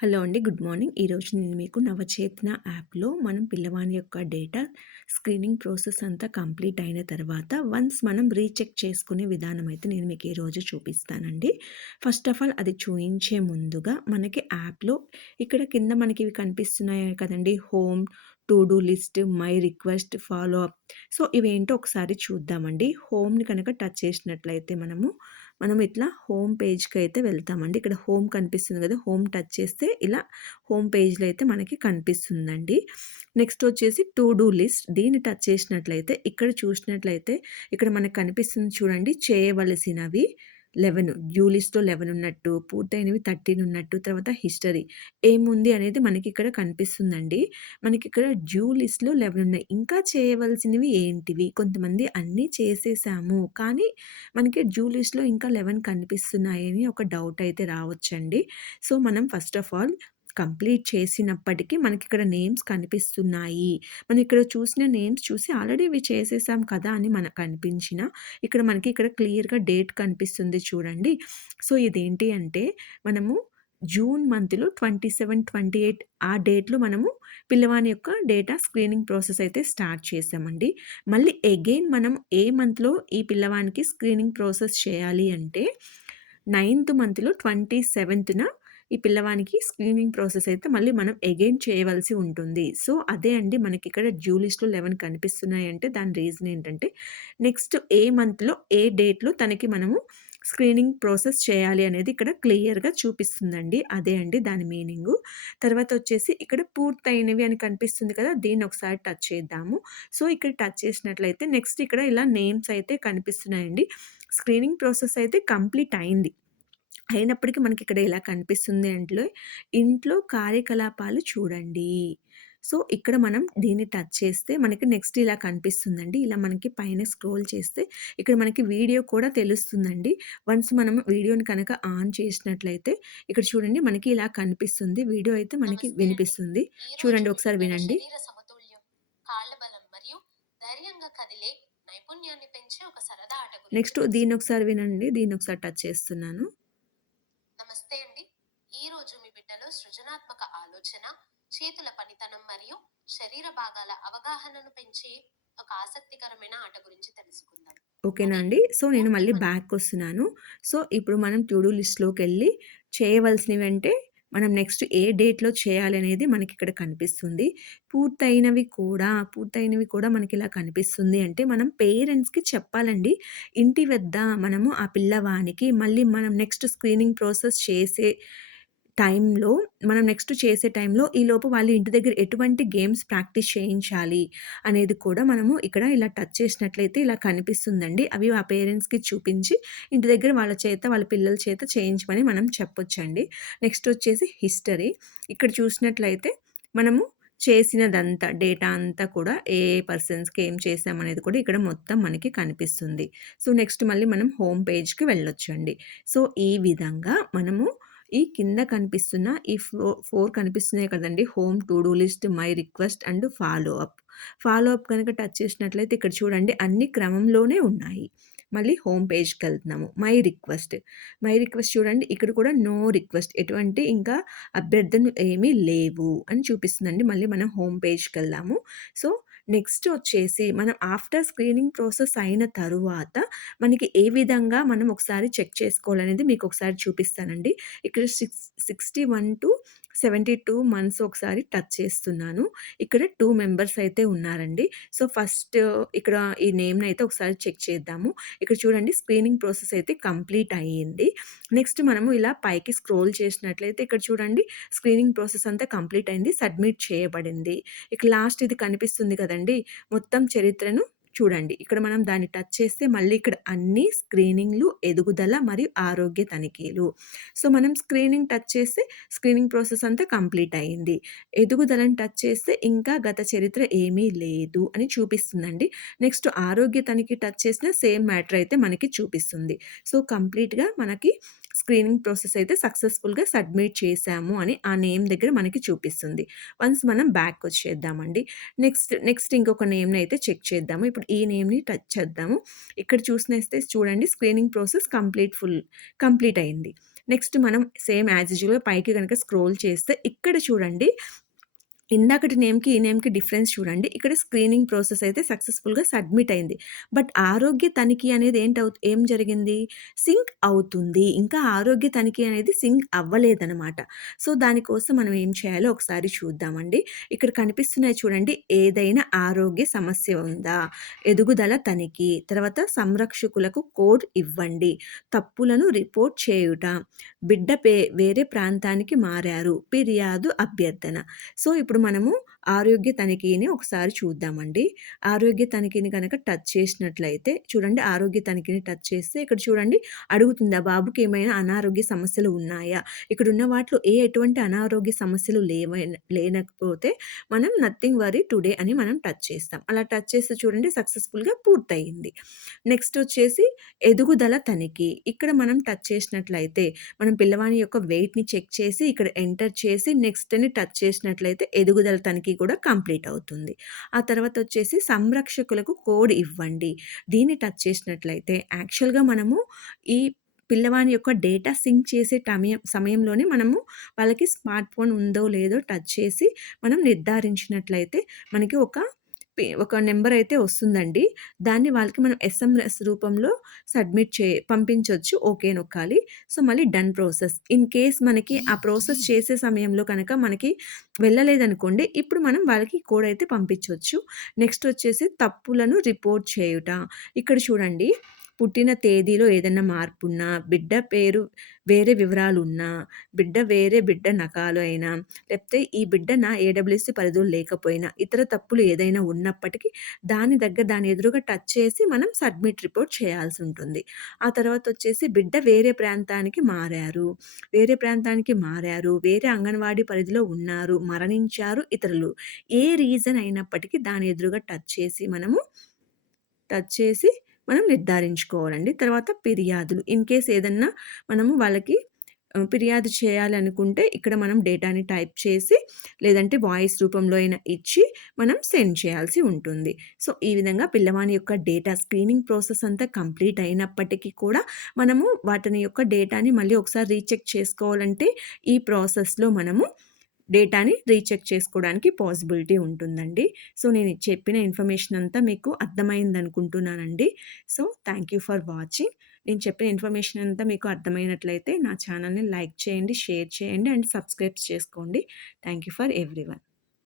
Hello అండి. Good morning. ఈరోజు నేను మీకు నవచేతన యాప్‌లో మనం పిల్లవాని యొక్క డేటా స్క్రీనింగ్ ప్రాసెస్ అంతా కంప్లీట్ అయిన తర్వాత వన్స్ మనం రీచెక్ చేసుకునే విధానం అయితే నేను మీకు ఈరోజు చూపిస్తానండి. ఫస్ట్ ఆఫ్ ఆల్ అది చూయించే ముందుగా మనకి యాప్‌లో ఇక్కడ కింద మనకి ఇవి కనిపిస్తున్నాయి కదండీ! Home, to do list, my request, follow up. So, ఇవేంటో ఒకసారి చూద్దామండి. హోమ్‌ని కనుక టచ్ చేసినట్లయితే మనం ఇట్లా హోమ్ పేజ్‌కైతే వెళ్తామండి. ఇక్కడ హోమ్ కనిపిస్తుంది గదా! హోమ్ టచ్ చేస్తే ఇలా హోమ్ పేజ్‌లో అయితే మనకి కనిపిస్తుందండి. నెక్స్ట్ వచ్చేసి టు డూ లిస్ట్ దీన్ని టచ్ చేసినట్లయితే ఇక్కడ చూసినట్లయితే ఇక్కడ మనకు కనిపిస్తుంది చూడండి చేయవలసినవి 11 డ్యూ లిస్ట్‌లో 11 ఉన్నట్టు, పూర్తయినవి 13 ఉన్నట్టు, తర్వాత హిస్టరీ ఏముంది అనేది మనకిక్కడ కనిపిస్తుందండి. మనకిక్కడ డ్యూ లిస్ట్‌లో 11 ఉన్నాయి. ఇంకా చేయవలసినవి ఏంటివి? కొంతమంది అన్నీ చేసేసాము. కానీ మనకి డ్యూ లిస్ట్‌లో ఇంకా 11 కనిపిస్తున్నాయని ఒక డౌట్ అయితే రావచ్చండి. సో, మనం ఫస్ట్ ఆఫ్ ఆల్ కంప్లీట్ చేసినప్పటికీ మనకిక్కడ నేమ్స్ కనిపిస్తున్నాయి. మనం ఇక్కడ చూసిన నేమ్స్ చూసి ఆల్రెడీ ఇవి చేసేసాం కదా! అని మనకనిపించినా ఇక్కడ మనకి ఇక్కడ క్లియర్‌గా డేట్ కనిపిస్తుంది చూడండి. సో, ఇదేంటి అంటే మనము జూన్ మంత్‌లో 27, 28 ఆ డేట్‌లో మనము పిల్లవాని యొక్క డేటా స్క్రీనింగ్ ప్రాసెస్ అయితే స్టార్ట్ చేశామండి. మళ్ళీ అగైన్ మనం ఏ మంత్‌లో ఈ పిల్లవానికి స్క్రీనింగ్ ప్రాసెస్ చేయాలి అంటే, నైన్త్ మంత్‌లో 27న ఈ పిల్లవానికి స్క్రీనింగ్ ప్రాసెస్ అయితే మళ్ళీ మనం అగైన్ చేయవలసి ఉంటుంది. సో, అదే అండి మనకిక్కడ డ్యూ లిస్ట్‌లో 11 కనిపిస్తున్నాయంటే దాని రీజన్ ఏంటంటే, నెక్స్ట్ ఏ మంత్‌లో, ఏ డేట్‌లో తనకి మనము స్క్రీనింగ్ ప్రాసెస్ చేయాలి అనేది ఇక్కడ క్లియర్‌గా చూపిస్తుందండి. అదే అండి దాని మీనింగు. తర్వాతొచ్చేసి ఇక్కడ పూర్తయినవి అని కనిపిస్తుంది కదా! దీన్నొకసారి టచ్ చేద్దాము. సో, ఇక్కడ టచ్ చేసినట్లయితే నెక్స్ట్ ఇక్కడ ఇలా నేమ్స్ అయితే కనిపిస్తున్నాయండి. స్క్రీనింగ్ ప్రాసెస్ అయితే కంప్లీట్ అయింది. అయినప్పటికీ మనకిక్కడ ఎలా కనిపిస్తుంది అంటే, ఇంట్లో కార్యకలాపాలు చూడండి. సో, ఇక్కడ మనం దీన్ని టచ్ చేస్తే మనకి నెక్స్ట్ ఇలా కనిపిస్తుందండి. ఇలా మనకి పైన స్క్రోల్ చేస్తే ఇక్కడ మనకి వీడియో కూడా తెలుస్తుందండి. వన్స్ మనం వీడియోని కనుక ఆన్ చేసినట్లయితే ఇక్కడ చూడండి మనకి ఇలా కనిపిస్తుంది. వీడియో అయితే మనకి నమస్తే అండి. వినిపిస్తుంది. ఈరోజు చూడండి మీ ఒకసారి బిడ్డల వినండి. శరీర సమతుల్యం, కాళ్ళ బలం మరియు ధైర్యంగా కదిలే నైపుణ్యాన్ని పెంచే ఒక సరదా ఆట గురించి నెక్స్ట్ తెలుసుకుందాం. దీన్నొకసారి వినండి. దీన్నొకసారి టచ్ చేస్తున్నాను. నమస్తే అండి. ఈరోజు మీ బిడ్డలో సృజనాత్మక ఆలోచన, చేతుల పనితనం మరియు శరీర భాగాల అవగాహనను పెంచే ఒక ఆసక్తికరమైన ఆట గురించి తెలుసుకుందాం. ఓకేనా అది అండి. సో, నేను పూర్తి మళ్ళీ మన బ్యాకొస్తున్నాను. సో, ఇప్పుడు మనం టు డూ లిస్ట్‌లోకెళ్ళి చేయవలసినవంటే, మనం నెక్స్ట్ ఏ డేట్‌లో చేయాలనేది మనకిక్కడ కనిపిస్తుంది. పూర్తయినవి కూడా మనకిలా కనిపిస్తుంది అంటే, మనం పేరెంట్స్‌కి చెప్పాలండి. ఇంటి వద్ద మనము ఆ పిల్లవానికి మళ్ళీ మనం నెక్స్ట్ స్క్రీనింగ్ ప్రాసెస్ టైంలో నెక్స్ట్ చేసే టైంలో ఈలోపు వాళ్ళు ఇంటి దగ్గర ఎటువంటి గేమ్స్ ప్రాక్టీస్ చేయించాలి అనేది కూడా మనము ఇక్కడ ఇలా టచ్ చేసినట్లయితే ఇలా కనిపిస్తుందండి. అవి ఆ పేరెంట్స్‌కి చూపించి ఇంటి దగ్గర వాళ్ళ పిల్లల చేత చేయించమని మనం చెప్పొచ్చండి. నెక్స్ట్ వచ్చేసి హిస్టరీ. ఇక్కడ చూసినట్లయితే మనము చేసినదంతా డేటా అంతా కూడా ఏ పర్సన్స్‌కి ఏం చేశామనేది కూడా ఇక్కడ మొత్తం మనకి కనిపిస్తుంది. సో, నెక్స్ట్ మళ్ళీ మనం హోమ్ పేజ్‌కి వెళ్ళొచ్చండి. సో, ఈ విధంగా మనము ఈ కింద కనిపిస్తున్న ఈ 4 కనిపిస్తున్నాయి కదండీ! Home, to do list, my request and follow up. Follow up గనక టచ్ చేసినట్లయితే ఇక్కడ చూడండి అన్ని క్రమంలోనే ఉన్నాయి. మళ్ళీ హోమ్ పేజ్‌కెళ్తున్నాము. మై రిక్వెస్ట్ చూడండి ఇక్కడ కూడా నో రిక్వెస్ట్ ఎటువంటి ఇంకా అభ్యర్థనలు ఏమీ లేవు అని చూపిస్తుందండి. మళ్ళీ మనం హోమ్ పేజ్‌కెళ్దాము. సో, నెక్స్ట్ వచ్చేసి మనం ఆఫ్టర్ స్క్రీనింగ్ ప్రాసెస్ అయిన తరువాత మనకి ఏ విధంగా మనం ఒకసారి చెక్ చేసుకోవాలనేది మీకొకసారి చూపిస్తానండి. ఇక్కడ 61-72 మంత్స్ ఒకసారి టచ్ చేస్తున్నాను. ఇక్కడ 2 మెంబర్స్ అయితే ఉన్నారండి. సో, ఫస్ట్ ఇక్కడ ఈ నేమ్‌నైతే ఒకసారి చెక్ చేద్దాము. ఇక్కడ చూడండి స్క్రీనింగ్ ప్రాసెస్ అయితే కంప్లీట్ అయ్యింది. నెక్స్ట్ మనము ఇలా పైకి స్క్రోల్ చేసినట్లయితే ఇక్కడ చూడండి స్క్రీనింగ్ ప్రాసెస్ అంతా కంప్లీట్ అయింది. సబ్మిట్ చేయబడింది. ఇక లాస్ట్ ఇది కనిపిస్తుంది కదండీ! మొత్తం చరిత్రను చూడండి. ఇక్కడ మనం దాన్ని టచ్ చేస్తే మళ్ళీ ఇక్కడ అన్నీ స్క్రీనింగ్‌లు, ఎదుగుదల మరియు ఆరోగ్య తనిఖీలు. సో, మనం స్క్రీనింగ్ టచ్ చేస్తే స్క్రీనింగ్ ప్రాసెస్ అంతా కంప్లీట్ అయింది. ఎదుగుదలని టచ్ చేస్తే ఇంకా గత చరిత్ర ఏమీ లేదు అని చూపిస్తుందండి. నెక్స్ట్ ఆరోగ్య తనిఖీ టచ్ చేసినా సేమ్ మ్యాటర్ అయితే మనకి చూపిస్తుంది. సో, కంప్లీట్‌గా మనకి స్క్రీనింగ్ ప్రాసెస్ అయితే సక్సెస్‌ఫుల్‌గా సబ్మిట్ చేశాము అని ఆ నేమ్ దగ్గర మనకి చూపిస్తుంది. వన్స్ మనం బ్యాకొచ్చేద్దామండి. నెక్స్ట్ ఇంకొక నేమ్‌నయితే చెక్ చేద్దాము. ఇప్పుడు ఈ నేమ్‌ని టచ్ చేద్దాము. ఇక్కడ చూసినేస్తే చూడండి స్క్రీనింగ్ ప్రాసెస్ కంప్లీట్ అయింది. నెక్స్ట్ మనం సేమ్ యాజ్ యూజువల్‌గా పైకి గనక స్క్రోల్ చేస్తే ఇక్కడ చూడండి ఇందాకటి నేమ్‌కి, ఈ నేమ్‌కి డిఫరెన్స్ చూడండి. ఇక్కడ స్క్రీనింగ్ ప్రాసెస్ అయితే సక్సెస్‌ఫుల్‌గా సబ్మిట్ అయింది. బట్ ఆరోగ్య తనిఖీ అనేది ఏం జరిగింది? సింక్ అవుతుంది. ఇంకా ఆరోగ్య తనిఖీ అనేది సింక్ అవ్వలేదనమాట. సో, దానికోసం మనం ఏం చేయాలో ఒకసారి చూద్దామండి. ఇక్కడ కనిపిస్తున్నాయి చూడండి. ఏదైనా ఆరోగ్య సమస్య ఉందా? ఎదుగుదల తనిఖీ, తర్వాత సంరక్షకులకు కోడ్ ఇవ్వండి, తప్పులను రిపోర్ట్ చేయుట, బిడ్డ వేరే ప్రాంతానికి మారారు, ఫిర్యాదు అభ్యర్థన. సో, ఇప్పుడు మనము ఆరోగ్య తనిఖీని ఒకసారి చూద్దామండి. ఆరోగ్య తనిఖీని గనక టచ్ చేసినట్లయితే చూడండి, ఆరోగ్య తనిఖీని టచ్ చేస్తే ఇక్కడ చూడండి అడుగుతుంది ఆ బాబుకి ఏమైనా అనారోగ్య సమస్యలు ఉన్నాయా? ఇక్కడున్న వాటిలో ఎటువంటి అనారోగ్య సమస్యలు లేనకపోతే మనం నథింగ్ వరీ టుడే అని మనం టచ్ చేస్తాం. అలా టచ్ చేస్తే చూడండి సక్సెస్‌ఫుల్‌గా పూర్తయింది. నెక్స్ట్ వచ్చేసి ఎదుగుదల తనిఖీ. ఇక్కడ మనం టచ్ చేసినట్లయితే మనం పిల్లవాని యొక్క వెయిట్‌ని చెక్ చేసి ఇక్కడ ఎంటర్ చేసి నెక్స్ట్ అని టచ్ చేసినట్లయితే ఎదుగుదల తనిఖీ కూడా కంప్లీట్ అవుతుంది. ఆ తర్వాత వచ్చేసి సంరక్షకులకు కోడ్ ఇవ్వండి. దీన్ని టచ్ చేసినట్లయితే యాక్చువల్‌గా మనము ఈ పిల్లవాని యొక్క డేటా సింక్ చేసే సమయంలోనే మనము వాళ్ళకి స్మార్ట్ ఫోన్ ఉందో లేదో టచ్ చేసి మనం నిర్ధారించినట్లయితే మనకి ఒక నంబర్ అయితే వస్తుందండి. దాన్ని వాళ్ళకి మనం ఎస్ఎంఎస్ రూపంలో పంపించొచ్చు. ఓకే నొక్కాలి. సో, మళ్ళీ డన్ ప్రాసెస్. ఇన్ కేస్ మనకి ఆ ప్రాసెస్ చేసే సమయంలో కనుక మనకి వెళ్ళలేదనుకోండి, ఇప్పుడు మనం వాళ్ళకి కోడ్ అయితే పంపించొచ్చు. నెక్స్ట్ వచ్చేసి తప్పులను రిపోర్ట్ చేయుట. ఇక్కడ చూడండి పుట్టిన తేదీలో ఏదన్నా మార్పున్నా, బిడ్డ పేరు వేరే వివరాలున్నా, బిడ్డ నకాలు అయినా, లేకపోతే ఈ బిడ్డ నా ఏడబ్ల్యూసీ పరిధిలో లేకపోయినా, ఇతర తప్పులు ఏదైనా ఉన్నప్పటికీ దాని ఎదురుగా టచ్ చేసి మనం సబ్మిట్ రిపోర్ట్ చేయాల్సుంటుంది. ఆ తర్వాతొచ్చేసి బిడ్డ వేరే ప్రాంతానికి మారారు, వేరే అంగన్వాడీ పరిధిలో ఉన్నారు, మరణించారు ఇతరులు. ఏ రీజన్ అయినప్పటికీ దాని ఎదురుగా టచ్ చేసి మనం నిర్ధారించుకోవాలండి. తర్వాత ఫిర్యాదులు. ఇన్ కేస్ ఏదన్నా మనము వాళ్ళకి ఫిర్యాదు చేయాలనుకుంటే ఇక్కడ మనం డేటాని టైప్ చేసి లేదంటే వాయిస్ రూపంలో అయినా ఇచ్చి మనం సెండ్ చేయాల్సి ఉంటుంది. సో, ఈ విధంగా పిల్లవాని యొక్క డేటా స్క్రీనింగ్ ప్రాసెస్ అంతా కంప్లీట్ అయినప్పటికీ కూడా మనము వాటిని యొక్క డేటాని మళ్ళీ ఒకసారి రీచెక్ చేసుకోవాలంటే ఈ ప్రాసెస్‌లో మనము డేటాని రీచెక్ చేసుకోవడానికి పాసిబిలిటీ ఉంటుందండి. సో, నేను చెప్పిన ఇన్ఫర్మేషన్ అంతా మీకు అర్థమైందనుకుంటున్నానండి. So, thank you for watching. నేను చెప్పిన ఇన్ఫర్మేషన్ అంతా మీకు అర్థమైనట్లయితే నా ఛానల్‌ని లైక్ చేయండి, షేర్ చేయండి అండ్ సబ్స్క్రైబ్ చేసుకోండి. Thank you for everyone.